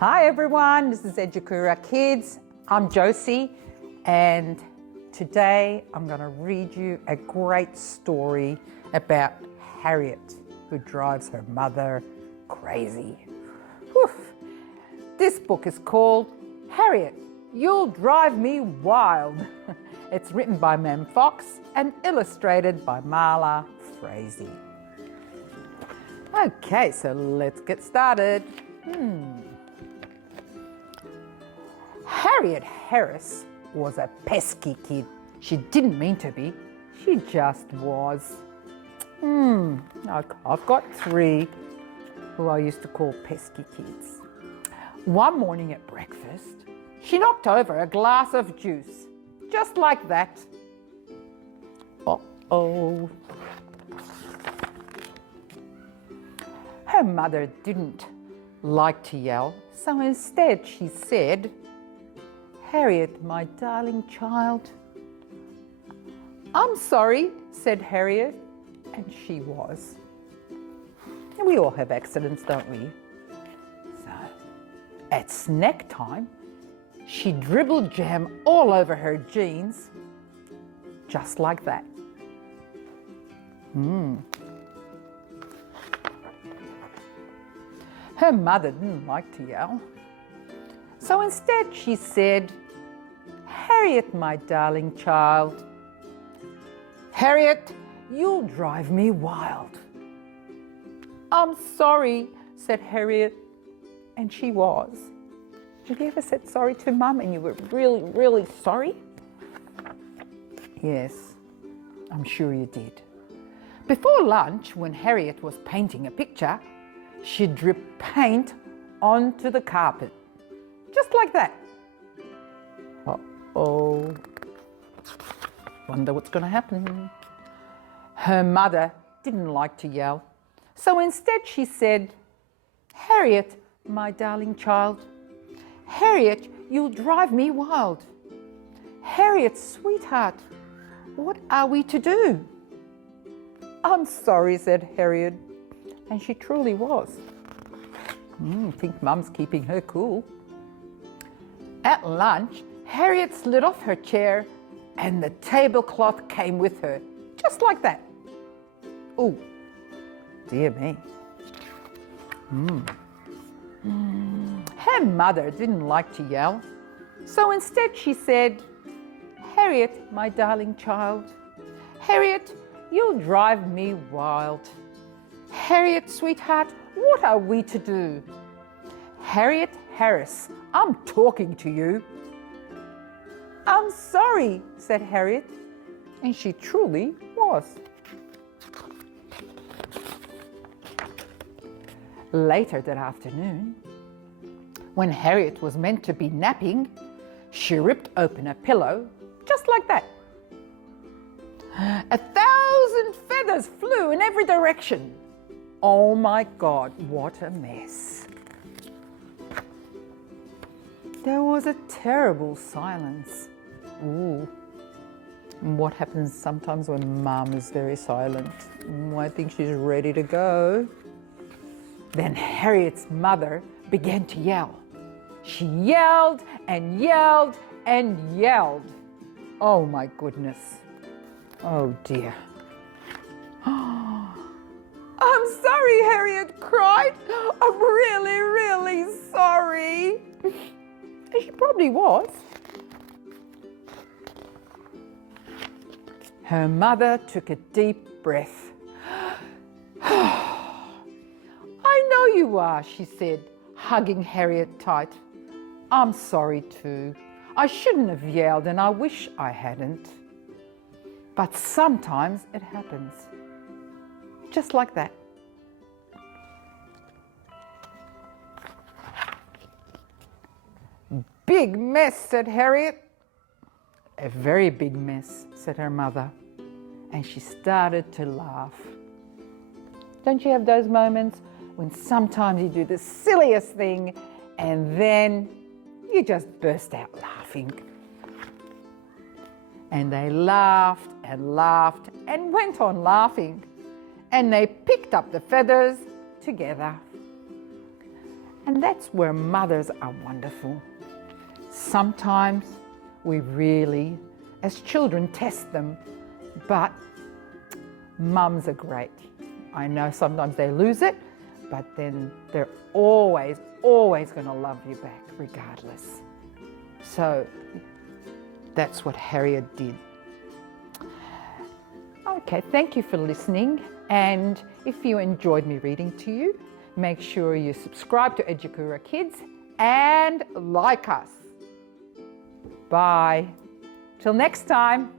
Hi everyone, this is Edukura Kids. I'm Josie and today I'm going to read you a great story about Harriet who drives her mother crazy. Whew. This book is called Harriet, You'll Drive Me Wild. It's written by Mem Fox and illustrated by Marla Frazee. Okay, so let's get started. Harriet Harris was a pesky kid. She didn't mean to be, she just was. I've got three who I used to call pesky kids. One morning at breakfast, she knocked over a glass of juice, just like that. Uh-oh. Her mother didn't like to yell, so instead she said, "Harriet, my darling child." "I'm sorry," said Harriet, and she was. And we all have accidents, don't we? So, at snack time, she dribbled jam all over her jeans, just like that. Her mother didn't like to yell, so instead she said, "Harriet, my darling child." "Harriet, you'll drive me wild." "I'm sorry," said Harriet, and she was. Have you ever said sorry to Mum and you were really, really sorry? Yes, I'm sure you did. Before lunch, when Harriet was painting a picture, she dripped paint onto the carpet, just like that. Uh-oh. Wonder what's going to happen. Her mother didn't like to yell, so instead she said, "Harriet, my darling child. Harriet, you'll drive me wild. Harriet, sweetheart, what are we to do?" "I'm sorry," said Harriet, and she truly was. Think Mum's keeping her cool. At lunch, Harriet slid off her chair and the tablecloth came with her, just like that. Oh, dear me. Her mother didn't like to yell, so instead she said, "Harriet, my darling child. Harriet, you'll drive me wild. Harriet, sweetheart, what are we to do?" "Harriet Harris, I'm talking to you." "I'm sorry," said Harriet, and she truly was. Later that afternoon, when Harriet was meant to be napping, she ripped open a pillow, just like that. 1,000 feathers flew in every direction. Oh my God, what a mess. There was a terrible silence. Ooh. What happens sometimes when Mum is very silent? I think she's ready to go. Then Harriet's mother began to yell. She yelled and yelled and yelled. Oh my goodness. Oh dear. "I'm sorry," Harriet cried. "I'm really, really sorry." And she probably was. Her mother took a deep breath. "I know you are," she said, hugging Harriet tight. "I'm sorry too. I shouldn't have yelled and I wish I hadn't. But sometimes it happens. Just like that." "Big mess," said Harriet. "A very big mess," said her mother, and she started to laugh. Don't you have those moments when sometimes you do the silliest thing and then you just burst out laughing? And they laughed and laughed and went on laughing, and they picked up the feathers together. And that's where mothers are wonderful. Sometimes we really, as children, test them, but mums are great. I know sometimes they lose it, but then they're always going to love you back regardless. So that's what Harriet did. Okay, thank you for listening. And if you enjoyed me reading to you, make sure you subscribe to Edukura Kids and like us. Bye. Till next time.